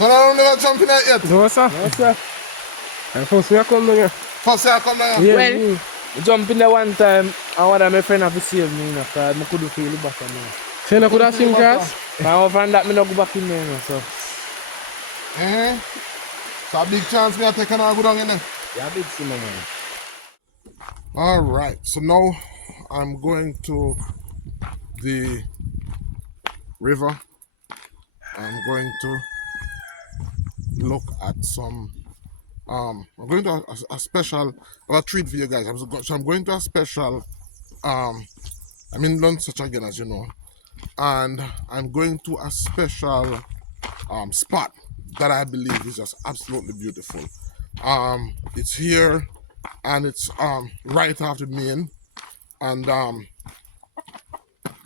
So now never jumping out yet? No, sir. No, sir. And first I come down here. First I come down Yeah, here? Well, I jump in there one time, and one of my friends have to save me, because I couldn't feel the bottom now. So you could have swim cross? But I find that I don't go back in there now, so. So a big chance me I take and I go down in there. Yeah, big thing, man. Alright, so now I'm going to the river. I'm going to look at some I'm going to a special treat for you guys. I'm going to a special I'm in Nonsuch again, as you know, and I'm going to a special spot that I believe is just absolutely beautiful. It's here and it's right after Maine, and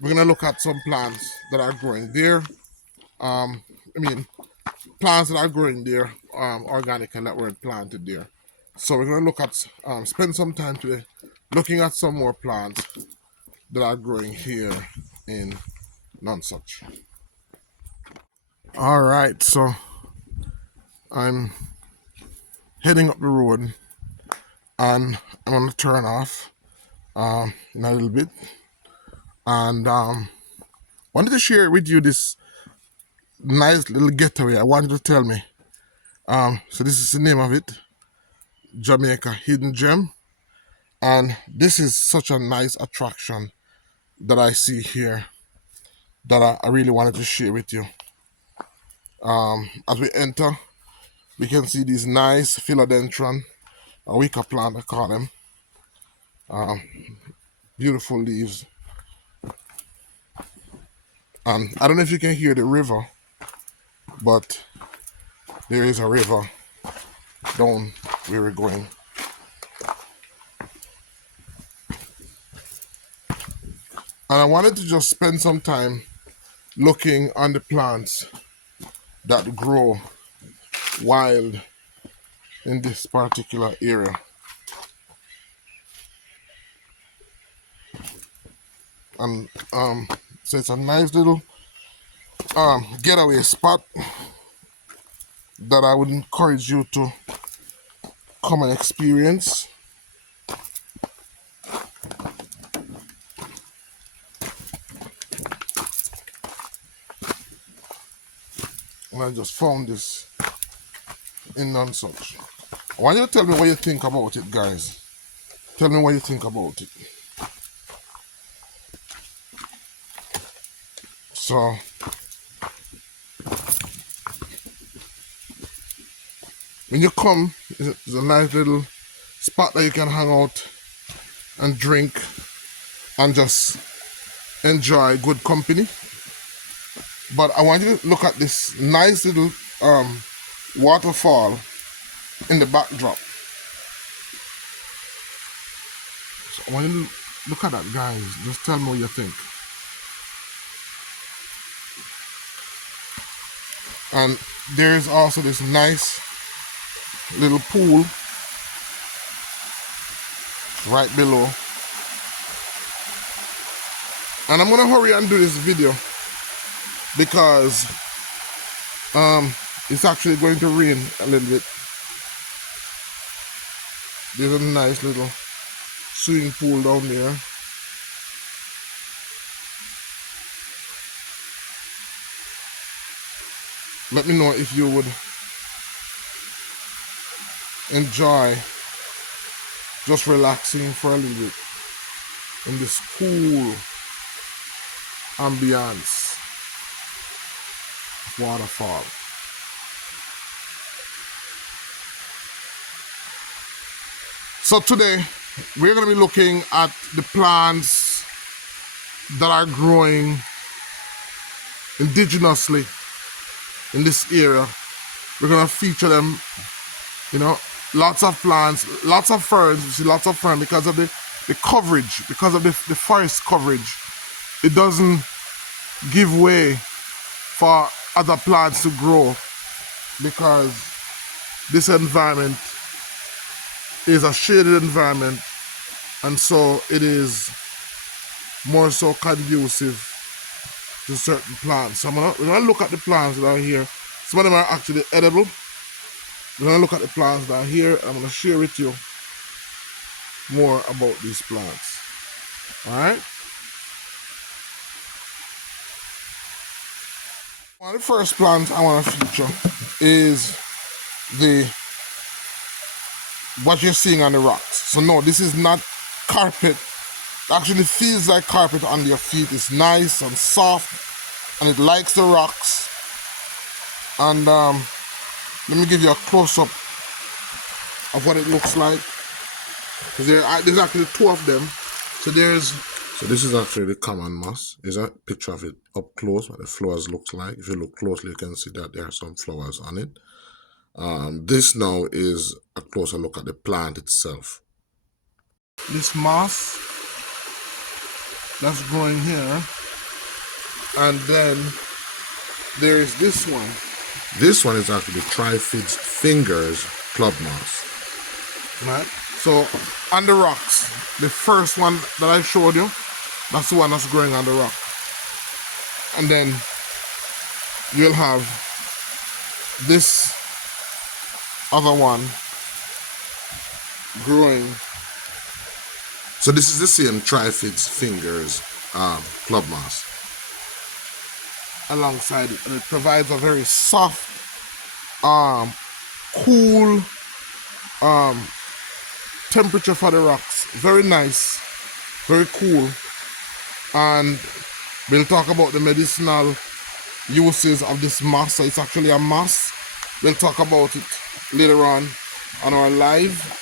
we're gonna look at some plants that are growing there. Plants that are growing there organic and that weren't planted there. So we're gonna look at spend some time today looking at some more plants that are growing here in Nonsuch. All right, so I'm heading up the road and I'm gonna turn off in a little bit, and wanted to share with you this nice little getaway. I wanted to tell me. So this is the name of it, Jamaica Hidden Gem, and this is such a nice attraction that I see here that I really wanted to share with you. As we enter, we can see these nice philodendron, a wicker plant I call them. Beautiful leaves. I don't know if you can hear the river, but there is a river down where we're going. And I wanted to just spend some time looking on the plants that grow wild in this particular area. And so it's a nice little getaway spot that I would encourage you to come and experience. And I just found this in Nonsuch. I want you to tell me what you think about it, guys. Tell me what you think about it. So when you come, it's a nice little spot that you can hang out and drink and just enjoy good company. But I want you to look at this nice little waterfall in the backdrop. So I want you to look at that, guys. Just tell me what you think. And there's also this nice little pool right below. And I'm gonna hurry and do this video because it's actually going to rain a little bit. There's a nice little swimming pool down there. Let me know if you would enjoy just relaxing for a little bit in this cool ambience of waterfall. So today we're going to be looking at the plants that are growing indigenously in this area. We're going to feature them, you know, lots of plants, lots of ferns. You see lots of fern because of the coverage, because of the forest coverage. It doesn't give way for other plants to grow because this environment is a shaded environment, and so it is more so conducive to certain plants. So we're gonna look at the plants that are here Some of them are actually edible. We're going to look at the plants that are here. I'm going to share with you more about these plants. Alright? One of the first plants I want to feature is what you're seeing on the rocks. So no, this is not carpet. It actually feels like carpet under your feet. It's nice and soft and it likes the rocks. And let me give you a close-up of what it looks like. Because there's actually two of them. So this is actually the common moss. There's a picture of it up close, what the flowers looks like. If you look closely, you can see that there are some flowers on it. This now is a closer look at the plant itself. This moss that's growing here, and then there is this one. This one is actually Trifid's fingers club moss. Right? So on the rocks, the first one that I showed you, that's the one that's growing on the rock. And then you'll have this other one growing. So this is the same Trifid's fingers club moss alongside it, and it provides a very soft, cool temperature for the rocks. Very nice, very cool. And we'll talk about the medicinal uses of this moss. So it's actually a moss. We'll talk about it later on our live.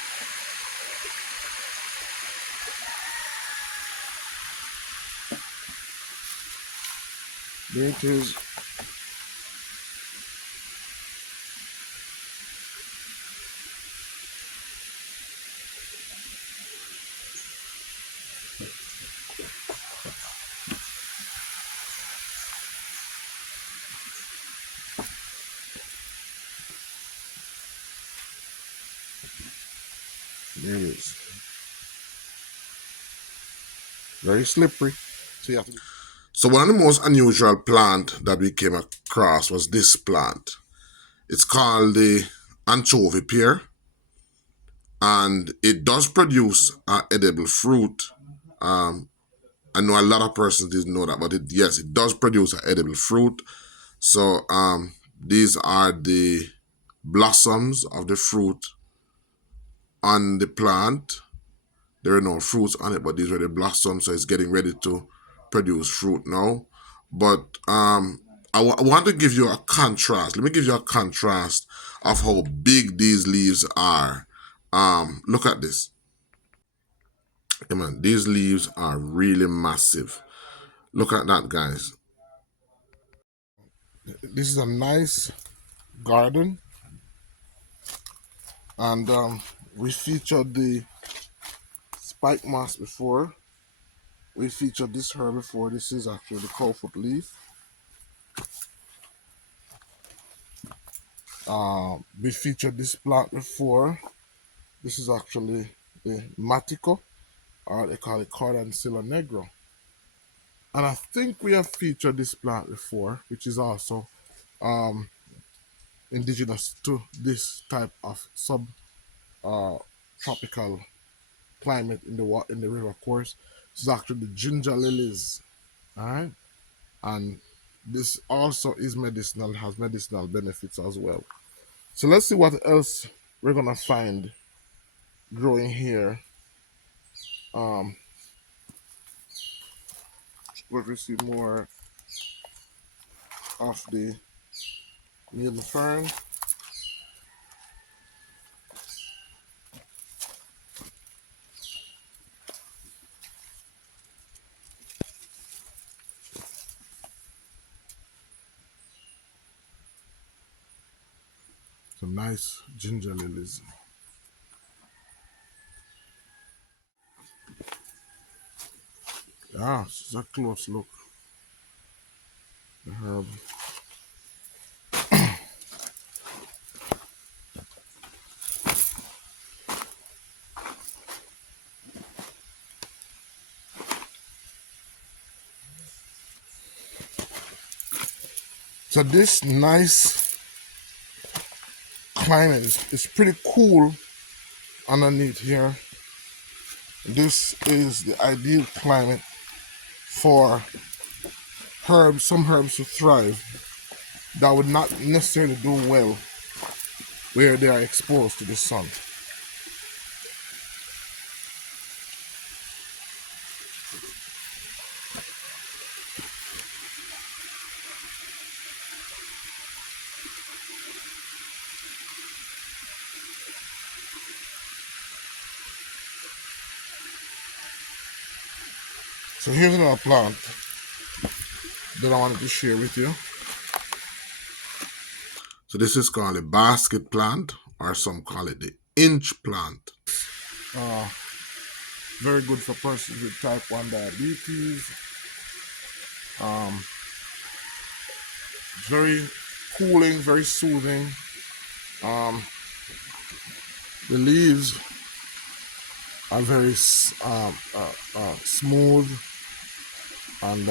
There it is. There it is. Very slippery. So you have to. So one of the most unusual plant that we came across was this plant. It's called the anchovy pear, and it does produce an edible fruit. I know a lot of persons didn't know that, but yes, it does produce an edible fruit. So these are the blossoms of the fruit on the plant. There are no fruits on it, but these are the blossoms, so it's getting ready to produce fruit now. But I want to give you a contrast. Let me give you a contrast of how big these leaves are. Look at this. Come on, these leaves are really massive. Look at that, guys. This is a nice garden, and we featured the spike moss before. We featured this herb before. This is actually the cowfoot leaf. We featured this plant before. This is actually the matico, or they call it Cordancilla negro. And I think we have featured this plant before, which is also indigenous to this type of tropical climate in the river course. This is actually the ginger lilies. Alright? And this also is medicinal, has medicinal benefits as well. So let's see what else we're gonna find growing here. Where we see more of the needle fern. Some nice ginger lilies. Ah, this is a close look. The herb. So this nice climate is pretty cool underneath here. This is the ideal climate for some herbs to thrive that would not necessarily do well where they are exposed to the sun. So here's another plant that I wanted to share with you. So this is called a basket plant, or some call it the inch plant. Very good for persons with type 1 diabetes. Very cooling, very soothing. The leaves are very smooth and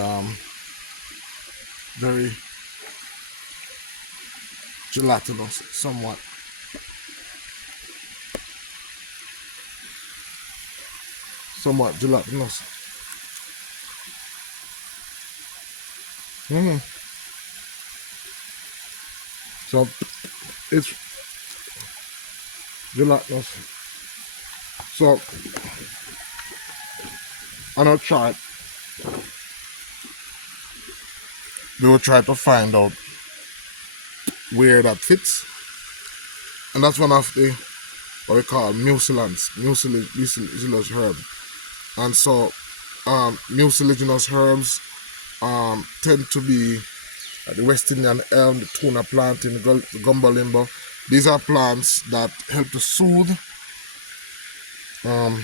very gelatinous, somewhat. Somewhat gelatinous. So it's gelatinous. So on our chart, we will try to find out where that fits, and that's one of the what we call mucilaginous herb. And so mucilaginous herbs tend to be the West Indian elm, the tuna plant, and the gumbo limbo. These are plants that help to soothe. Where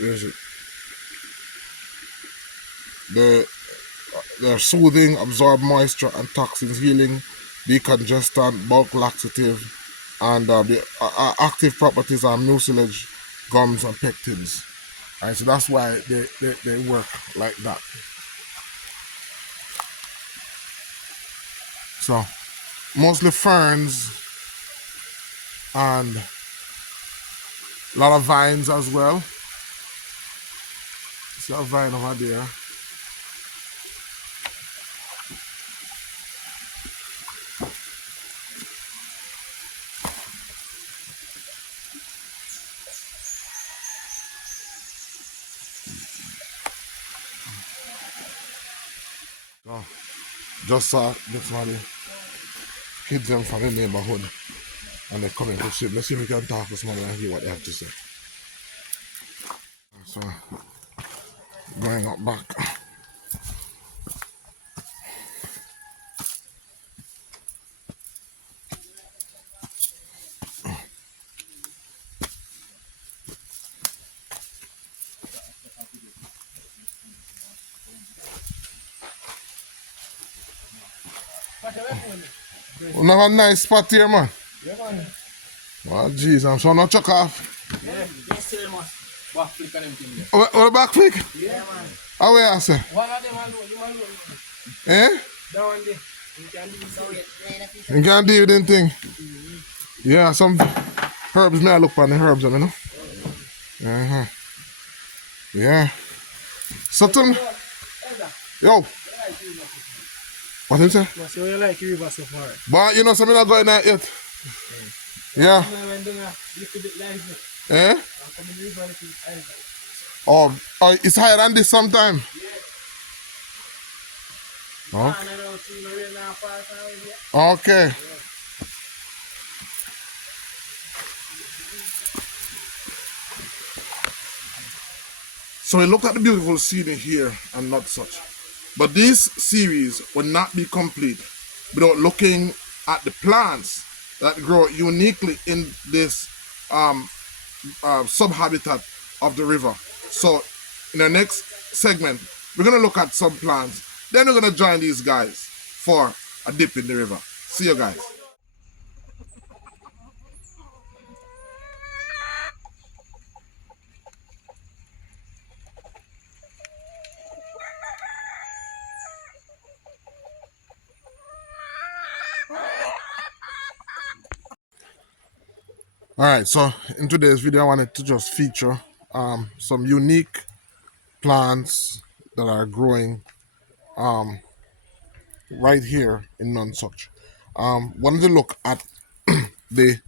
is it? They're soothing, absorb moisture and toxins, healing, decongestant, bulk laxative, and the active properties are mucilage, gums, and pectins. Right, so that's why they work like that. So mostly ferns and a lot of vines as well. See a vine over there. So just saw this one, kids them from the neighborhood, and they're coming to swim. Let's see if we can talk to somebody and hear what they have to say. So going up back. We have a nice spot here, man. Yeah, man. Oh, jeez, I'm so not chuck off. Yeah, just say much. Back flick and everything there. What back flick? Yeah, man. How are you, say? One of them alone, you alone. Eh? That one there. You can do it. You can't deal with anything. Yeah, some herbs, may I look on the herbs, you know? Uh-huh. Yeah. Sutton. Yo. What did you say? So you like river so far? But you know, something not going there yet. Yeah. Eh? Oh, it's higher than this sometime. Oh. Okay. So we look at the beautiful scenery here and Nonsuch. But this series will not be complete without looking at the plants that grow uniquely in this subhabitat of the river. So in the next segment, we're going to look at some plants. Then we're going to join these guys for a dip in the river. See you guys. All right, so in today's video, I wanted to just feature some unique plants that are growing right here in Nonsuch. Wanted to look at the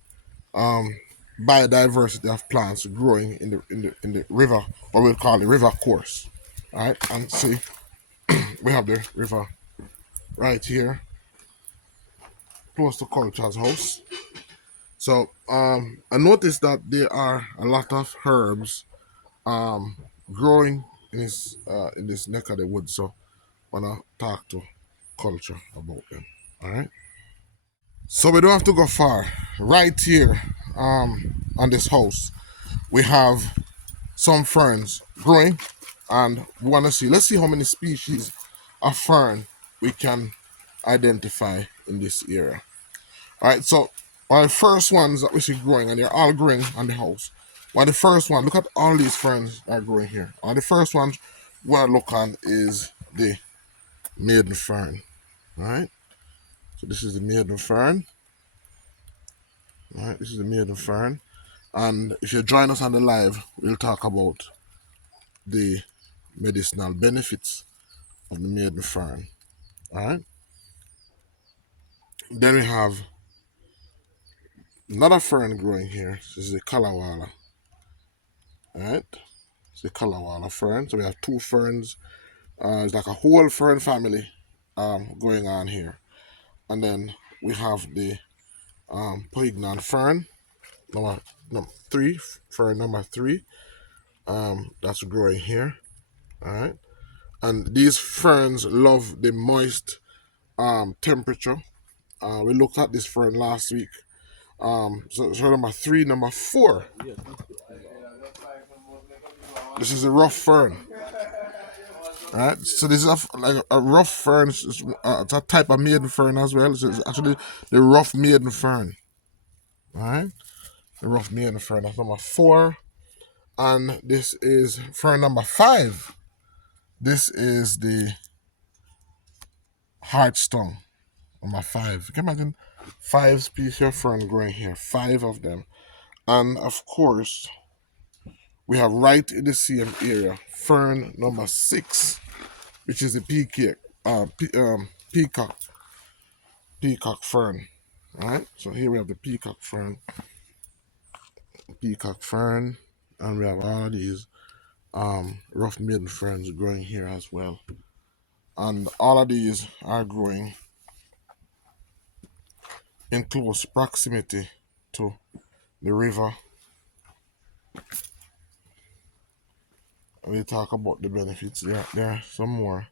biodiversity of plants growing in the river, what we call the river course. All right, and see, we have the river right here, close to Culture's house. So I noticed that there are a lot of herbs growing in this neck of the woods. So I wanna talk to Culture about them. All right. So we don't have to go far. Right here, on this house, we have some ferns growing, and we wanna see. Let's see how many species of fern we can identify in this area. All right, so one of the first ones that we see growing, and they're all growing on the house. One of the first one, look at all these ferns that are growing here. One of the first ones we want to look on is the maiden fern. All right, so this is the maiden fern. All right, this is the maiden fern. And if you join us on the live, we'll talk about the medicinal benefits of the maiden fern. All right, then we have another fern growing here. This is the kalawala. All right, it's the kalawala fern. So we have two ferns. It's like a whole fern family going on here. And then we have the poignant fern, number three, fern number three. That's growing here. All right. And these ferns love the moist temperature. We looked at this fern last week. So number three, number four. This is a rough fern. All right, so this is like a rough fern. It's a type of maiden fern as well. So it's actually the rough maiden fern. All right, the rough maiden fern. That's number four, and this is fern number five. This is the heartstone, number five. You can imagine five species of fern growing here, five of them, and of course we have right in the same area fern number six, which is the peacock fern. All right, so here we have the peacock fern, and we have all of these rough maiden ferns growing here as well. And all of these are growing in close proximity to the river. We talk about the benefits. There are some more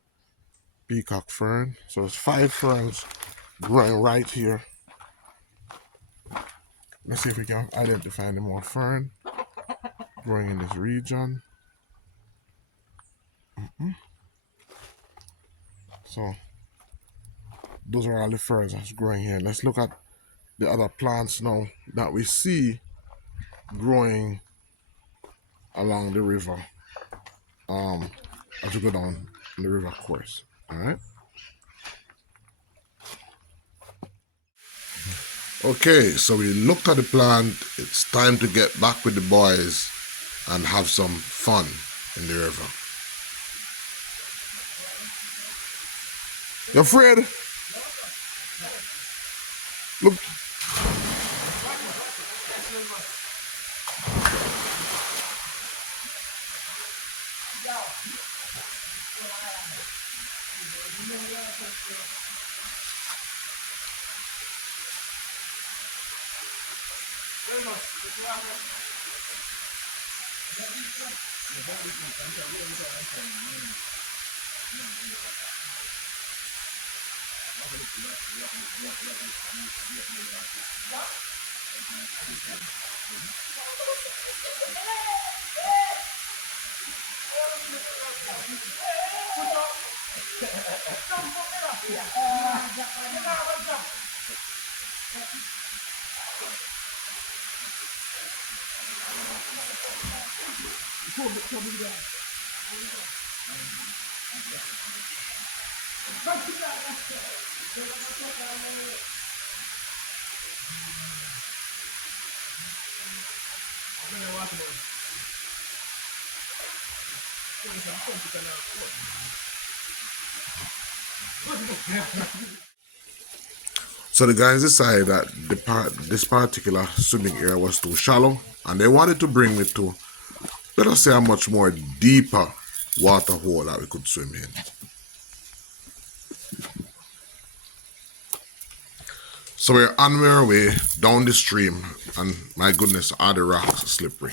peacock fern. So it's five ferns growing right here. Let's see if we can identify any more fern growing in this region. So those are all the ferns that's growing here. Let's look at the other plants now that we see growing along the river as we go down the river course. All right. Okay, so we looked at the plant. It's time to get back with the boys and have some fun in the river. You afraid? Look. So the guys decided that this particular swimming area was too shallow, and they wanted to bring me to, let us say, a much more deeper water hole that we could swim in. So we're on our way down the stream, and my goodness, are the rocks slippery.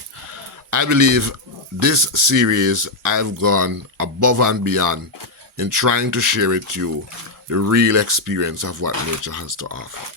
I believe this series I've gone above and beyond in trying to share with you the real experience of what nature has to offer.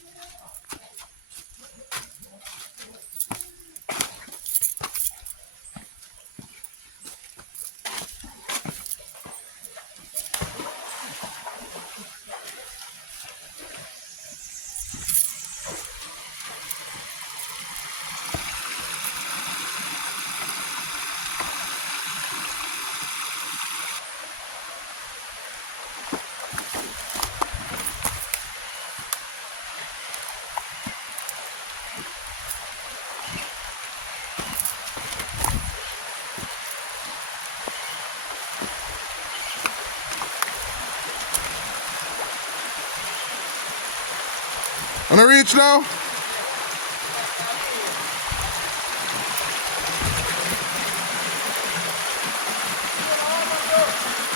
Wanna reach now?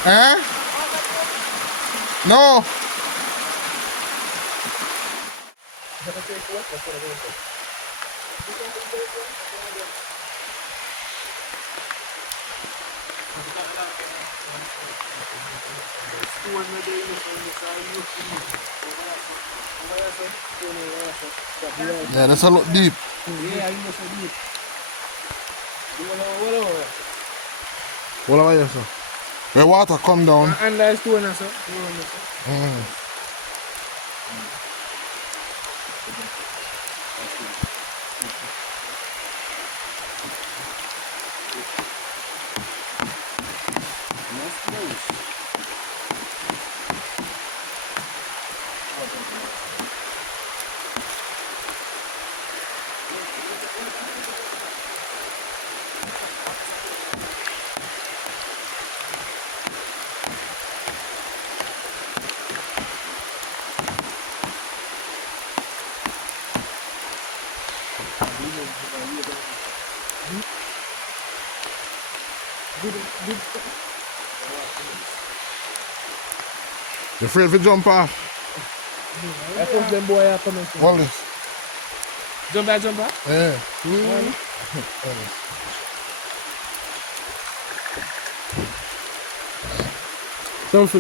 Eh? No. Yeah, that's a lot deep. Yeah, you must be deep. What about you, sir? Where water come down. And there's two in us, sir. You afraid to jump off? I thought them boy are coming. Hold this. Jump back, jump back. Yeah. Some for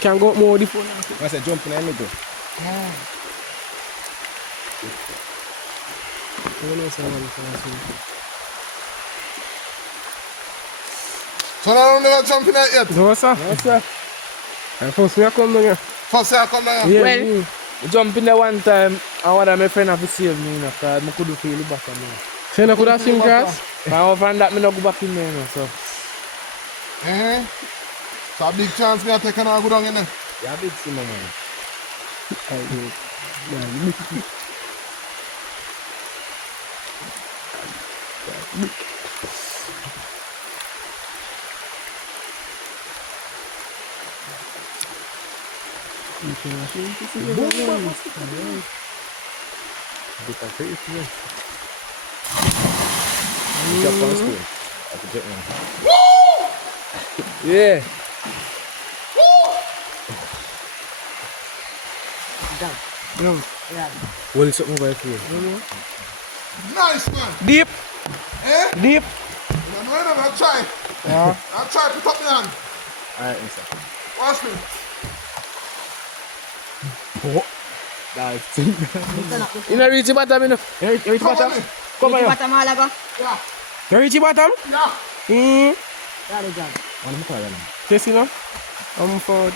can go more the phone. I said jump in the middle. So now I'm never jumping out yet. No, sir. No, sir. And first we are come down here. First I come down. Yeah. Well, jump in there one time, and one of my friends have to save me, because I couldn't feel it back on me. So you could have swim class? But I find that I don't go back in there, so. So a big chance me I take and I go down in there. Yeah, big simmer man. Yeah. Hold it up over here. Nice man. Deep. Eh? Deep. I'll try. Yeah. I'll try to put me on. Alright, mister. Watch me. That's You know, reach the bottom, you know. You reach the Come bottom? on me. Come here. Yeah. You reach the bottom? Yeah. one of them. Tessie now? I'm forward.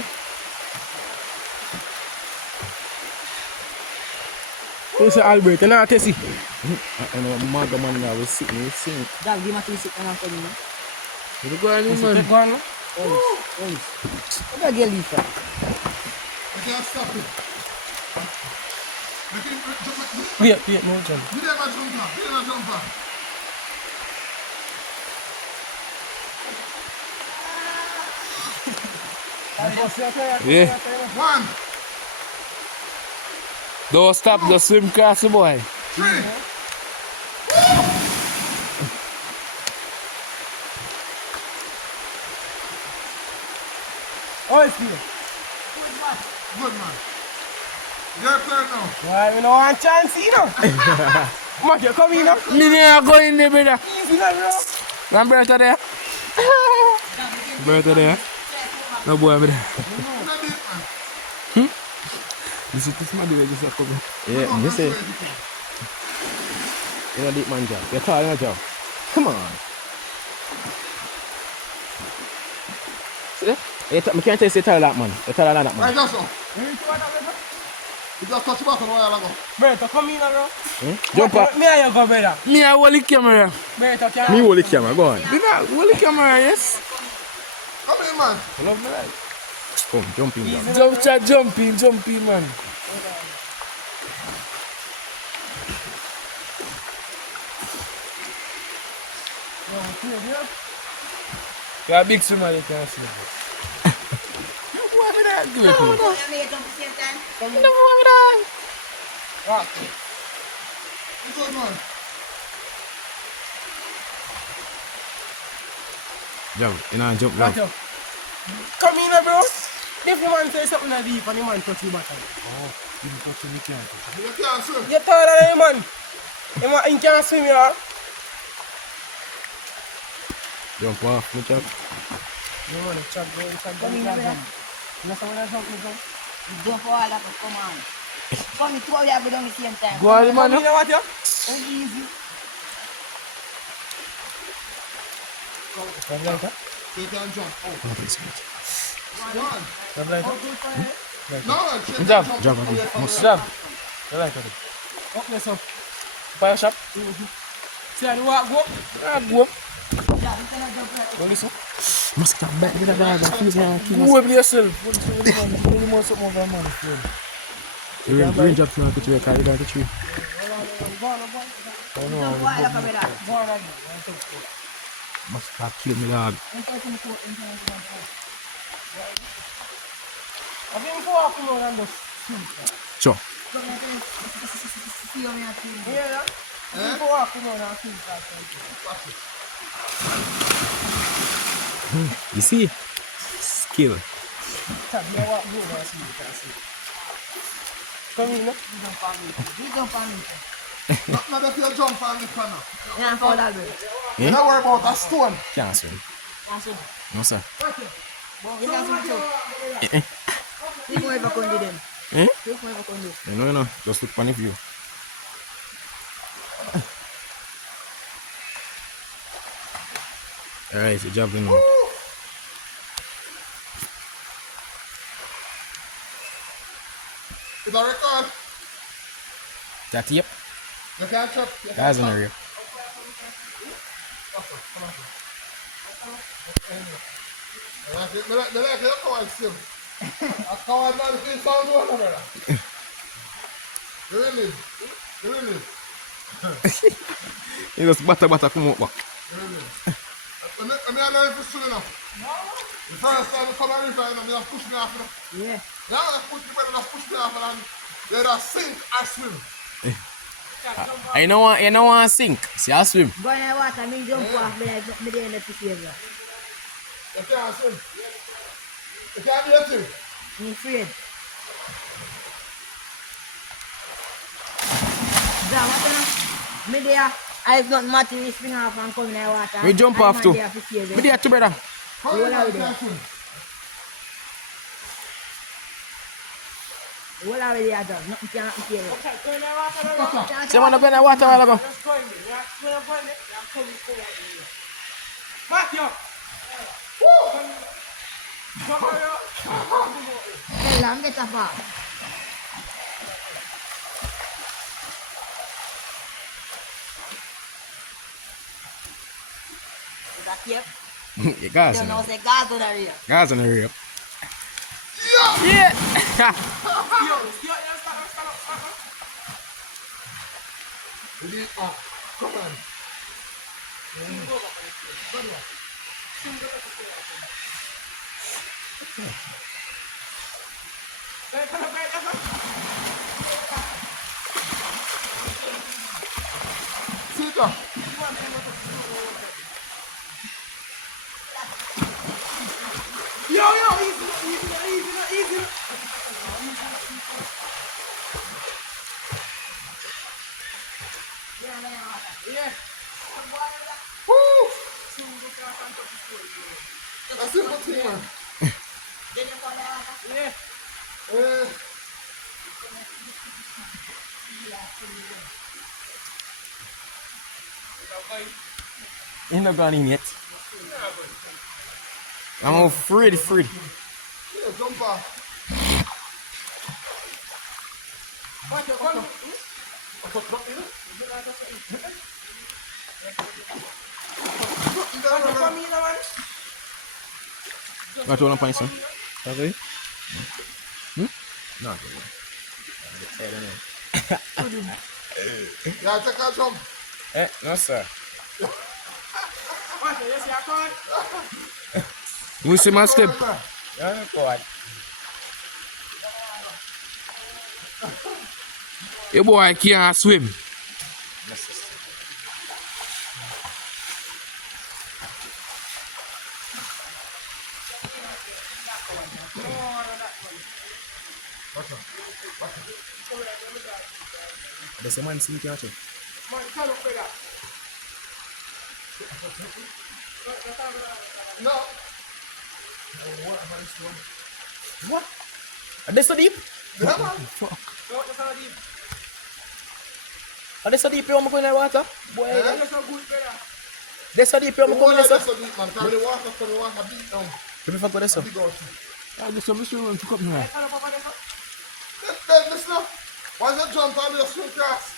You say Albert, you know Tessie? I know Maga man now was sitting, he sing. You go on, man. Take one. I can't stop it. Wait, no jump. You never jump off. You never jump off. Yeah. One, Don't stop, just swim across the boy. 3. Oh, it's good. Good man. Your turn now. Why, we don't want chance, you know? Mark, you come in, no? Me never go in there, brother. Easy, no, bro. One Bertha there. Bertha there. No boy, brother. This is this man, just come in. Yeah, you say. You're a deep man job. You're tall, you're job. Come on. See that? I can't tell you you're tall that man. You're taller than that Right, man. that's all. You just touch the button a while ago. Bertha, come in, bro. Jump up. Me and you go, brother. Me, I hold the camera. Bertha, can Me hold the camera, go on. Did I hold the camera, yes? Come in, man. I love my life. Come, jump in. Jump. Jump in, man. You're a big swimmer, you can't swim. What did I do it? Good man. Jump. You know, jump Watch down. out. Come in, bro. If the man say something like deep and the man touch the bottom. You can't swim. You taller than the man. He can't swim, you know? Jump off, me chop. You want to chop, go inside, go inside. You know someone else help me, come? Jump all up, come on. Come, two of you have done the same time. Go on, man. You know what, you? Very easy. Come like that. So you can jump. Oh. One. Come like that. No, man. Shake Jump. and Jump, away from the- Jump. You like that? Up there, so. Fire shop. See how the walk go? Go up. Go listen. Must come back with a dog. Go up yourself. Only more something over man. Range up now, get you a car, you got the tree. Jump all up, brother. Must have killed me dog. I've been for walking on and just Sure. See how me have to- yeah. I've been for walking on and feel that. You see? Skill. Tab, you walk go and see you can see. Come in, no? You jump on me. Not if you jump on the corner. Yeah, fall that way. You don't worry about a stone. Can't swim. That's it. No, sir. You can't swim too. Take more if I can do them. Eh? Take more if I can do. You know. Just look on the view. Alright, you're jumping now. Is that record? That yep. You can't chop. You That's can't an area. I like it. I like it. Come on, still. I can't man feel sound one, brother. Really? Really? You just butter come up back. Really? I mean, I know if it's true enough. The first time I come on river, you know, they have pushed me off. You know? Yeah. Now they push me, they push me off, and they just sink, I swim. You know want to sink. See, I swim. Go in the water, me jump off, me like, me there in the picture. You can't swim. You can't do anything. Me afraid. That what me there, I've not matter, we spring off and come in the water. We jump I'm off too. there to save it. Me there too, brother. How You you know know you that. can't swim? What are we there, dog? Nothing can happen to you. See, man, I've been in the water a while ago. Just go in there. You're going there. You're coming forward. Mark, yo. Come on, yo. Tell them, get a far. Is that yep? You guys You in know, there. say God to the real. Guys in the area. Yeah! Yeah! Yo, stand up. Lead up. Come on. Sit down. Yo, easy. Yeah. Woo! That's a simple thing, man. Yeah. Eh, He's not gone in yet. I'm afraid. yeah, jump off. What you want to find some? Okay. No. Yeah, take a jump. No, sir. What? You see a card? You see my step? Sir. Yeah, go on. Your boy can't swim. There's a man sing here too. Man, tell us where that. No. What? Are they so deep? Yeah, man. No, that's not deep. Are they so deep you want me go in the water? Boy, That's not good, brother. they so deep you want me The go in water there, is sir? so deep, man. Carry the water deep down. Let me fuck with this, sir. Big out. There's some mystery room to come here. Tell us about this. Listen up. Why don't you jump on your swim class?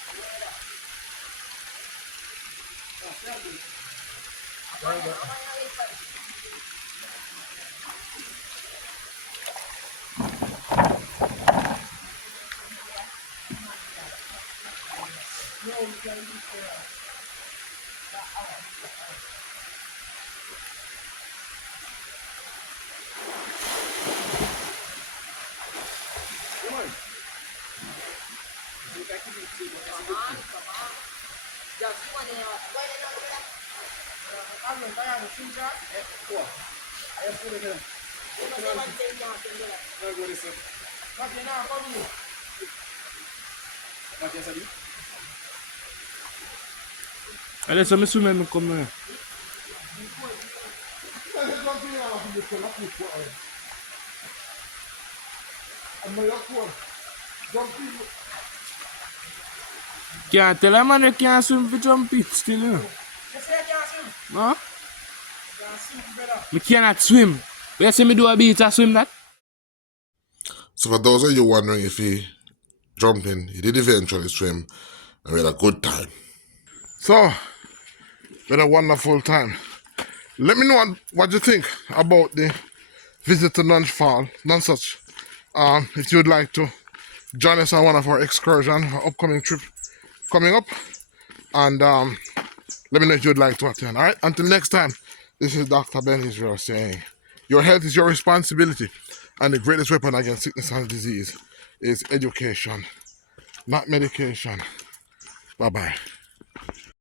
And there's some mystery men come here. Can't tell a man you can't swim for jumping still, you know. You say I can't swim? Huh? Can't swim, brother. Me cannot swim. You see me do a beat, I swim that? So for those of you wondering if he jumped in, he did eventually swim and we had a good time. So, we had a wonderful time. Let me know what you think about the visit to Nonsuch. If you'd like to join us on one of our excursion, our upcoming trip coming up. And let me know if you'd like to attend. Alright, until next time, this is Dr. Ben Israel saying, your health is your responsibility, and the greatest weapon against sickness and disease is education, not medication. Bye-bye.